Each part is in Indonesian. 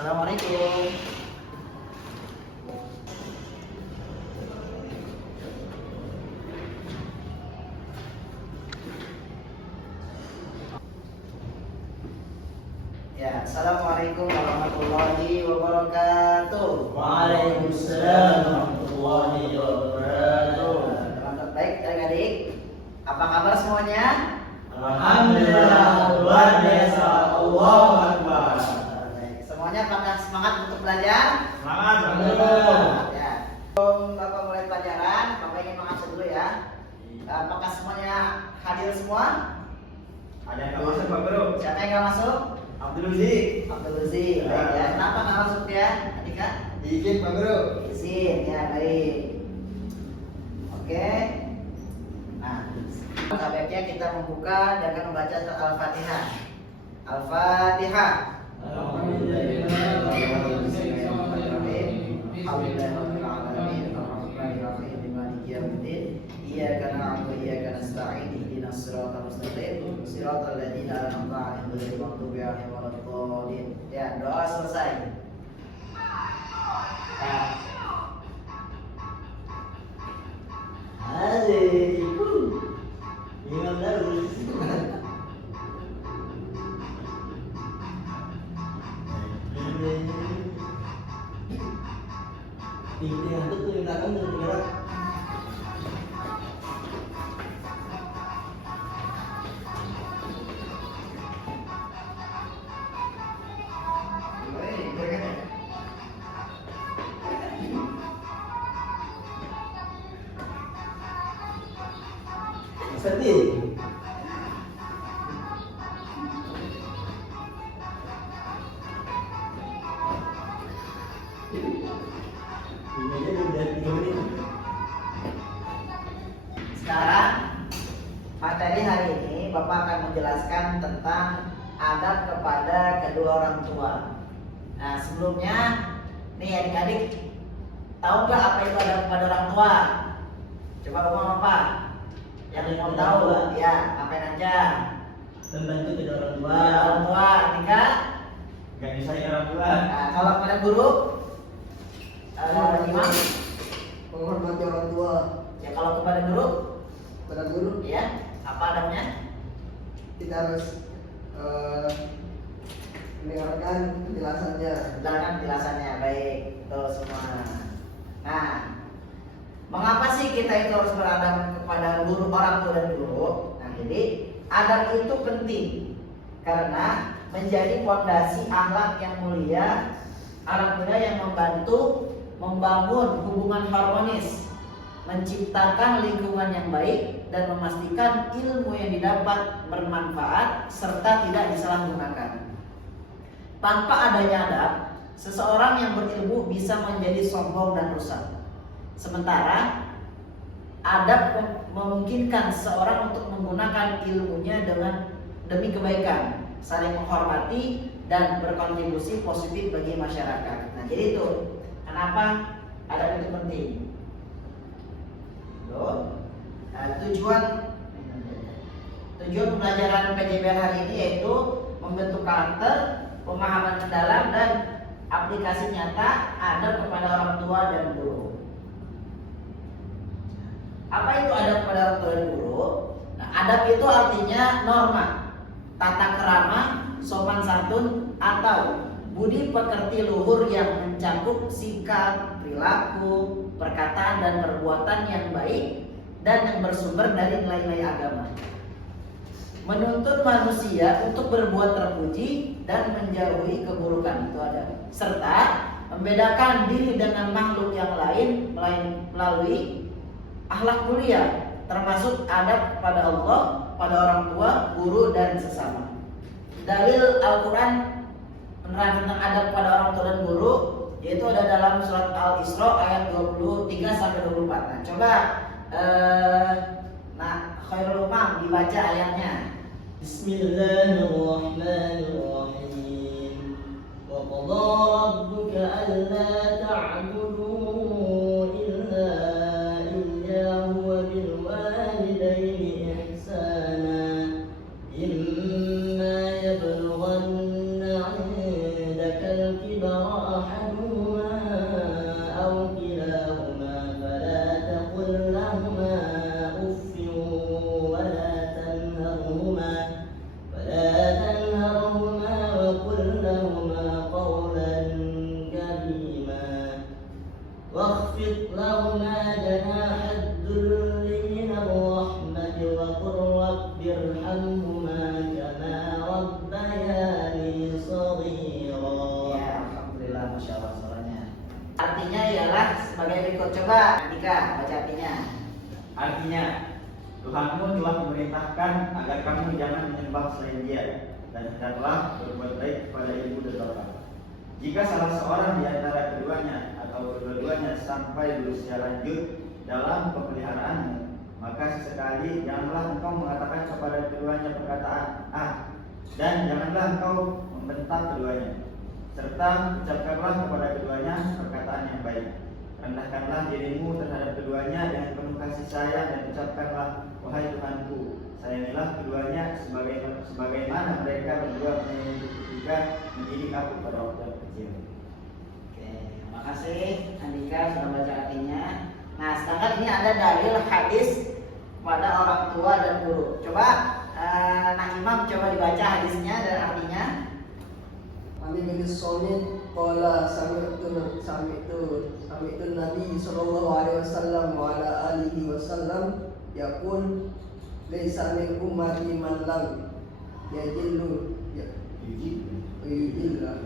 Assalamualaikum. Ya, Assalamualaikum warahmatullahi wabarakatuh. Waalaikumsalam warahmatullahi wabarakatuh. Teman-teman baik, adik-adik. Apa kabar semuanya? Alhamdulillah, luar biasa. Allahu Akbar. Baik. Semuanya pada semangat untuk belajar? Semangat, Semangat, ya. Sebelum Bapak mulai pelajaran, Bapak ingin mengatur dulu ya. Apakah semuanya hadir semua? Ada yang nggak masuk Pak Bro? Siapa yang nggak masuk? Abdul Uzi. Abdul Uzi, baik ya. Kenapa nggak masuk ya, Adika? Izin Pak Bro. Izin, ya baik. Oke. Nah, sebaiknya kita membuka dengan membaca surat Al-Fatihah. Al-Fatihah. Iyyaka na'budu wa iyyaka nasta'in ihdinas siratal mustaqim siratal ladzina an'amta 'alaihim ghairil maghdubi 'alaihim waladdallin. Ya, doa selesai. Nah. Aziku. Imam Darus. Pintu yang tuh yang belakang tuh gerak. Sedih. Ini udah 3 menit. Sekarang materi hari ini Bapak akan menjelaskan tentang adab kepada kedua orang tua. Nah, sebelumnya nih adik-adik, tahu nggak apa itu adab kepada orang tua? Coba ngomong apa? Yang mau tahu ya, ngapain aja? Membantu kedua orang tua. Orang tua, Adika. Gak disayang orang tua. Nah, kalau kepada guru, Imam. Menghormati orang tua. Ya kalau kepada guru, Pada guru ya apa adabnya? kita harus mendengarkan penjelasannya. Dengarkan penjelasannya, baik, betul semua. Nah, mengapa sih kita itu harus beradab kepada guru, orang tua dan guru? Nah, jadi adab itu penting karena menjadi fondasi akhlak yang mulia, akhlak mulia yang membantu membangun hubungan harmonis, menciptakan lingkungan yang baik dan memastikan ilmu yang didapat bermanfaat serta tidak disalahgunakan. Tanpa adanya adab, seseorang yang berilmu bisa menjadi sombong dan rusak. Sementara adab memungkinkan seseorang untuk menggunakan ilmunya demi kebaikan, saling menghormati dan berkontribusi positif bagi masyarakat. Nah, jadi itu kenapa adab itu penting. Nah, tujuan pembelajaran PJBL hari ini yaitu membentuk karakter, pemahaman mendalam dan aplikasi nyata adab kepada orang tua dan guru. Apa itu adab kepada orang tua dan guru? Nah, adab itu artinya norma, tata krama, sopan santun atau budi pekerti luhur yang mencakup sikap, perilaku, perkataan dan perbuatan yang baik dan yang bersumber dari nilai-nilai agama. Menuntut manusia untuk berbuat terpuji dan menjauhi keburukan, itu ada. Serta membedakan diri dengan makhluk yang lain melalui akhlak mulia, termasuk adab kepada Allah, pada orang tua, guru dan sesama. Dalil Al-Quran menerangkan tentang adab kepada orang tua dan guru yaitu ada dalam surat Al-Isra ayat 23 sampai 24. Nah, coba Khairul Umam dibaca ayatnya. Bismillahirrahmanirrahim. Wa qadha rabbuka alla ta'budu illa iyyahu wa bil walidayni ihsana. Imma yablughanna 'indaka al-kibara sebagai berikut. Coba Andika baca artinya. Artinya, Tuhanmu telah memerintahkan agar kamu jangan menyembah selain Dia dan hendaklah berbuat baik kepada ibu dan bapak. Jika salah seorang di antara keduanya atau kedua-duanya sampai berusia lanjut dalam pemeliharaanmu, maka sesekali janganlah engkau mengatakan kepada keduanya perkataan dan janganlah engkau membentak keduanya, serta ucapkanlah kepada keduanya perkataan yang baik. Rendahkanlah dirimu terhadap keduanya dengan penuh kasih sayang dan ucapkanlah, wahai Tuhanku, sayangilah keduanya sebagaimana mereka berdua menyayangi ketika mendidik aku pada waktu yang kecil. Oke, terima kasih Andika sudah baca artinya. Nah, sedangkan ini ada dalil hadis pada orang tua dan guru. Coba Nak Imam coba dibaca hadisnya dan artinya. Ali bin Somit qala sami'tu Nabi sallallahu alaihi wasallam wa ala alihi wasallam yaqul laisa min ummati man lam yajillu yujilla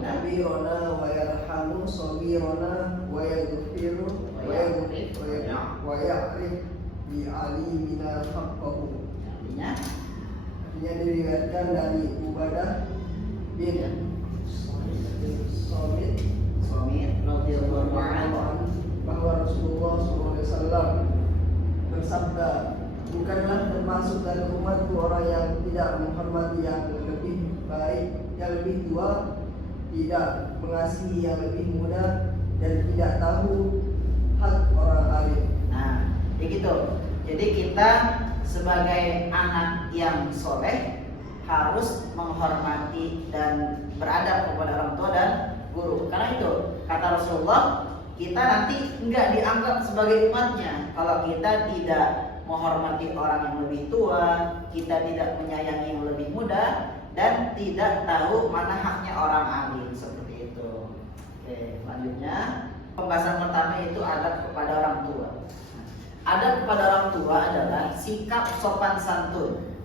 kabirona wa yarhamu sabirona wa yaghfiru wa ya'rif bi alimina haqqahu. Artinya Diriwayatkan dari Ubadah bin Somit radhiyallahu anhu bahwa Rasulullah SAW bersabda, bukanlah termasuk dari umatku orang yang tidak menghormati yang lebih baik, yang lebih tua, tidak mengasihi yang lebih muda, dan tidak tahu hak orang alim. Nah, begitu. Jadi kita sebagai anak yang soleh harus menghormati dan beradab kepada orang tua dan guru. Karena itu kata Rasulullah, kita nanti enggak dianggap sebagai umatnya kalau kita tidak menghormati orang yang lebih tua, kita tidak menyayangi yang lebih muda, dan tidak tahu mana haknya orang alim, seperti itu. Oke, selanjutnya pembahasan pertama itu adab kepada orang tua. Adab kepada orang tua adalah sikap sopan santun,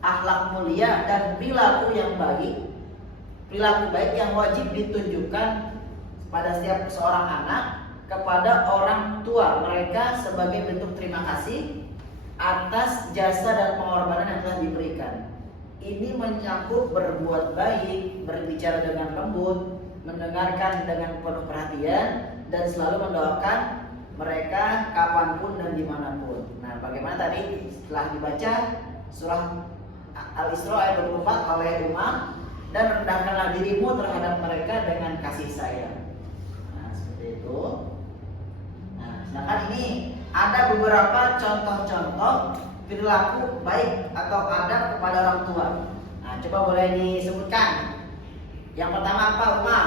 akhlak mulia, dan perilaku yang baik. Perilaku baik yang wajib ditunjukkan pada setiap seorang anak kepada orang tua mereka sebagai bentuk terima kasih atas jasa dan pengorbanan yang telah diberikan. Ini menyangkut berbuat baik, berbicara dengan lembut, mendengarkan dengan penuh perhatian, dan selalu mendoakan mereka kapanpun dan dimanapun. Nah, bagaimana tadi setelah dibaca surah Al-Isra ayat 24 oleh Umar, dan rendahkanlah dirimu terhadap mereka dengan kasih sayang. Nah, seperti itu. Nah, sedangkan ini ada beberapa contoh-contoh perilaku baik atau adab kepada orang tua. Nah, coba boleh disebutkan. Yang pertama apa, Umar?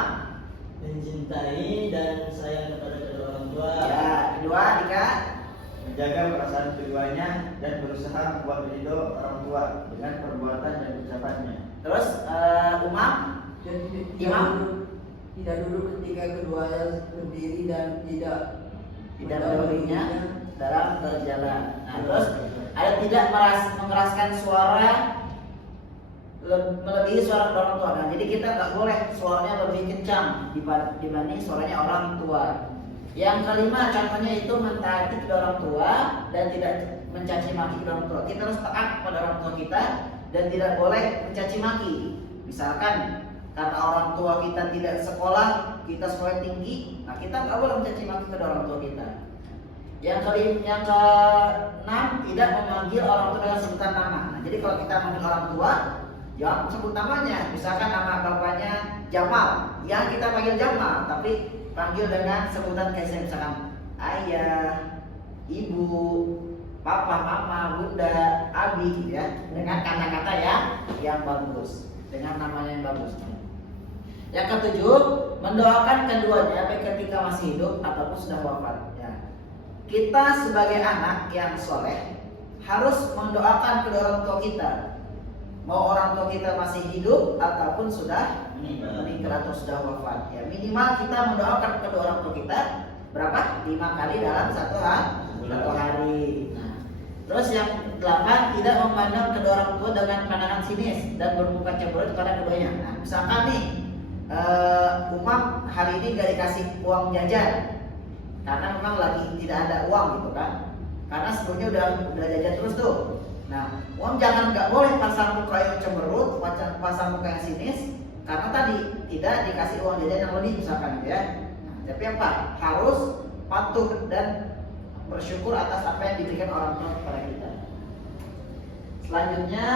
Mencintai dan sayang kepada kedua orang tua. Ya, kedua, Dika. Menjaga perasaan keduanya dan berusaha membuat ridho orang tua dengan perbuatan dan ucapannya. Terus Umar? Imam? Tidak duduk ketika keduanya berdiri dan tidak mendahulunya dalam berjalan. Nah, terus ada tidak mengeraskan suara melebihi suara orang tua. Nah, jadi kita nggak boleh suaranya lebih kencang dibanding suaranya orang tua. Yang kelima contohnya itu mentaati kedua orang tua dan tidak mencaci maki kedua orang tua. Kita harus taat kepada orang tua kita dan tidak boleh mencaci maki. Misalkan karena orang tua kita tidak sekolah, kita sekolah tinggi, nah kita nggak boleh mencaci maki kedua orang tua kita. Yang keenam, tidak memanggil orang tua dengan sebutan nama. Nah, jadi kalau kita memanggil orang tua, jangan sebut namanya. Misalkan nama bapaknya Jamal, ya kita panggil Jamal, tapi panggil dengan sebutan kayak misalkan ayah, ibu, papa, mama, bunda, abi, gitu ya, dengan kata-kata yang bagus, dengan namanya yang bagus. Yang ketujuh, mendoakan keduanya baik ketika masih hidup ataupun sudah wafat. Ya. Kita sebagai anak yang soleh harus mendoakan kedua orang tua kita, mau orang tua kita masih hidup ataupun sudah meninggal atau sudah wafat. Ya, minimal kita mendoakan kedua orang tua kita berapa? 5 kali dalam satu hari. Nah, terus yang 8, tidak memandang kedua orang tua dengan pandangan sinis dan bermuka cemberut kepada keduanya. Nah, misalkan nih Umam hari ini nggak dikasih uang jajan karena memang lagi tidak ada uang gitu kan. Karena sebelumnya udah jajan terus tuh. Nah, uang jangan nggak boleh pasang muka yang cemberut, pasang muka yang sinis, karena tadi tidak dikasih uang jajan yang lebih misalkan gitu ya. Nah, tapi apa? Harus patuh dan bersyukur atas apa yang diberikan orang tua kepada kita. Selanjutnya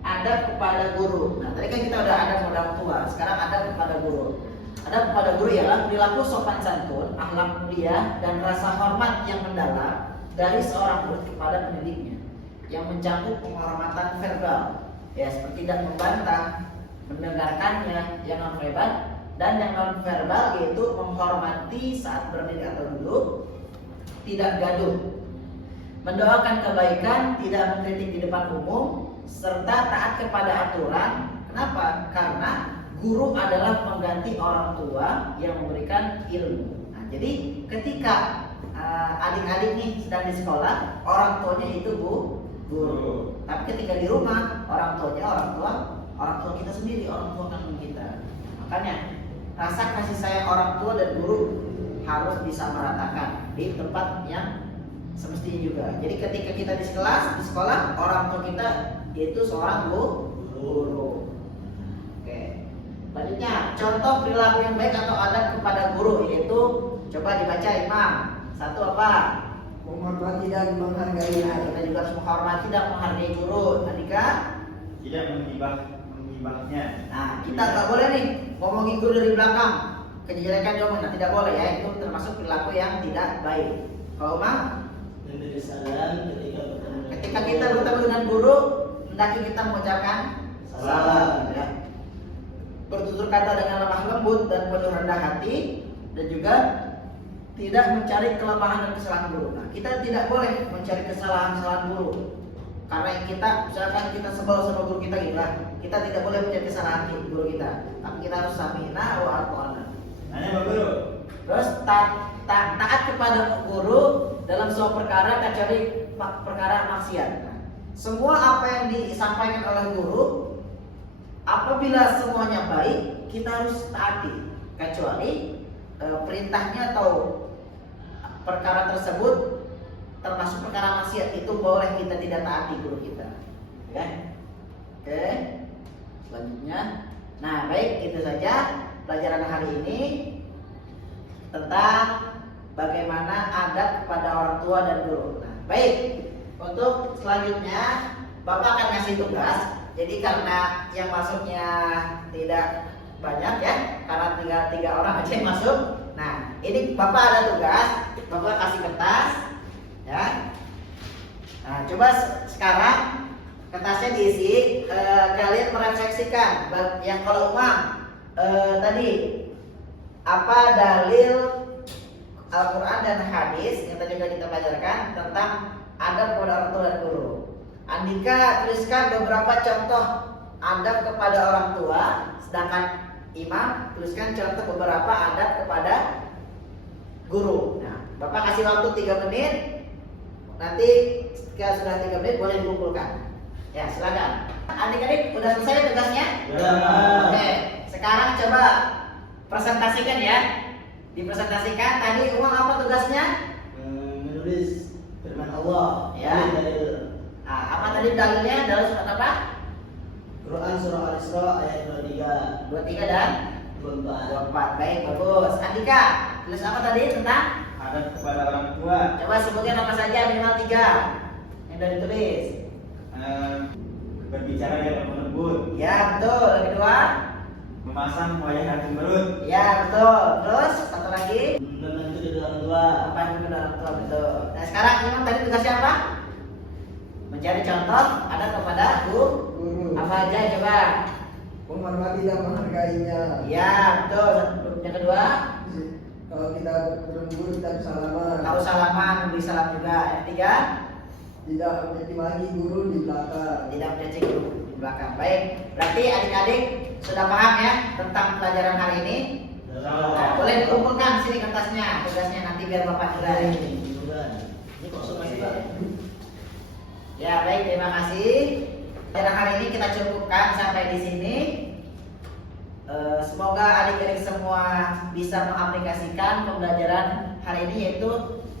adab kepada guru. Nah, tadi kan kita udah adab kepada orang tua, sekarang adab kepada guru. Adab kepada guru ialah perilaku sopan santun, akhlak mulia, dan rasa hormat yang mendalam dari seorang guru kepada pendidiknya, yang mencakup penghormatan verbal, ya seperti tidak membantah, mendengarkannya, yang non verbal, dan yang non verbal yaitu menghormati saat berdiri atau duduk, tidak gaduh, mendoakan kebaikan, tidak mengkritik di depan umum, serta taat kepada aturan. Kenapa? Karena guru adalah pengganti orang tua yang memberikan ilmu. Nah, jadi ketika adik-adik nih sedang di sekolah, orang tuanya itu guru. Tapi ketika di rumah, orang tua kita sendiri, orang tua kandung kita. Makanya rasa kasih sayang orang tua dan guru harus bisa meratakan di tempat yang semestinya juga. Jadi ketika kita di sekolah, orang tua kita itu seorang guru. Oke. Selanjutnya, contoh perilaku yang baik atau adab kepada guru yaitu, coba dibaca Imam. Satu apa? Menghormati dan menghargai. Nah, kita juga harus menghormati dan menghargai guru. Andika? Tidak menghibahnya. Nah, kita nggak boleh nih ngomongin guru dari belakang, kejelekan diomongin. Nah, tidak boleh ya. Itu termasuk perilaku yang tidak baik. Kalau Mang, Memberi salam ketika kita bertemu dengan guru, hendaknya kita mengucapkan salam. ya. Bertutur kata dengan lemah lembut dan penuh rendah hati, dan juga tidak mencari kelemahan dan kesalahan guru. Nah, kita tidak boleh mencari kesalahan guru. Karena kita, misalkan kita sebel sama guru kita gitu lah, kita tidak boleh mencari kesalahan guru kita. Tapi kita harus sami'na wa ata'na. Nanya Pak Guru. Terus taat kepada guru dalam sebuah perkara kecuali perkara maksiat. Nah, semua apa yang disampaikan oleh guru, apabila semuanya baik, kita harus taati. Kecuali perintahnya atau perkara tersebut termasuk perkara maksiat, itu boleh kita tidak taati guru kita. Ya. Oke. Selanjutnya, nah baik, itu saja pelajaran hari ini tentang bagaimana adab kepada orang tua dan guru. Nah, baik, untuk selanjutnya Bapak akan ngasih tugas. Jadi karena yang masuknya tidak banyak ya, karena tinggal 3 orang aja yang masuk. Nah, ini Bapak ada tugas, Bapak kasih kertas, ya. Nah, coba sekarang kertasnya diisi, kalian merefleksikan. Yang kalau Umam tadi apa dalil Al-Quran dan hadis yang tadi sudah kita pelajarkan tentang adab kepada orang tua dan guru. Andika tuliskan beberapa contoh adab kepada orang tua, sedangkan Imam tuliskan contoh beberapa adab kepada guru. Nah, Bapak kasih waktu 3 menit. Nanti ketika sudah 3 menit boleh dikumpulkan. Ya, silakan. Adik-adik udah selesai tugasnya? Sudah. Oke, sekarang coba presentasikan ya. Dipresentasikan. Tadi Umam apa tugasnya? Menulis firman Allah. Ya. Dalil. Nah, apa tadi dalilnya? Dalil surat apa? Quran surah Al-Isra ayat 23. 23 dan 24. 24. Baik, bagus. Andika, tulis apa tadi tentang? Adab kepada orang tua. Coba sebutkan apa saja minimal 3 yang udah ditulis. Berbicara dengan lembut. Ya, betul. Yang kedua? Memasang wajah dan cemberut. Ya, betul. Terus satu lagi? Membantu kedua orang tua. Apa yang kedua orang tua, betul. Nah, sekarang Imam tadi tugasnya apa? Mencari contoh ada kepada guru. Apa aja coba? Menghormati dan menghargainya. Ya, betul. Yang kedua? Kalau kita bertemu guru kita bersalaman. Tahu salaman, memberi salam juga. Yang ketiga? Tidak mencaci maki guru di belakang. Tidak mencaci guru di belakang. Baik, berarti adik-adik sudah paham ya tentang pelajaran hari ini. Nah, boleh dikumpulkan sini kertasnya, tugasnya nanti biar Bapak nilai. Ini kok semua sih Pak? Ya, baik, terima kasih. Pelajaran hari ini kita cukupkan sampai di sini. Semoga adik-adik semua bisa mengaplikasikan pembelajaran hari ini, yaitu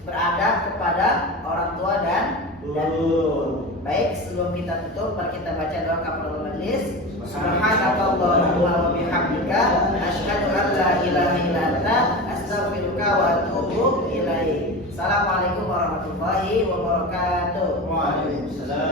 beradab kepada orang tua dan guru. Baik, sebelum kita tutup, mari kita baca doa kafaratul majelis. Subhanakallahumma wa bihamdika asyhadu an la ilaha illa anta astaghfiruka wa atubu ilaik. Assalamualaikum warahmatullahi wabarakatuh. Waalaikumsalam.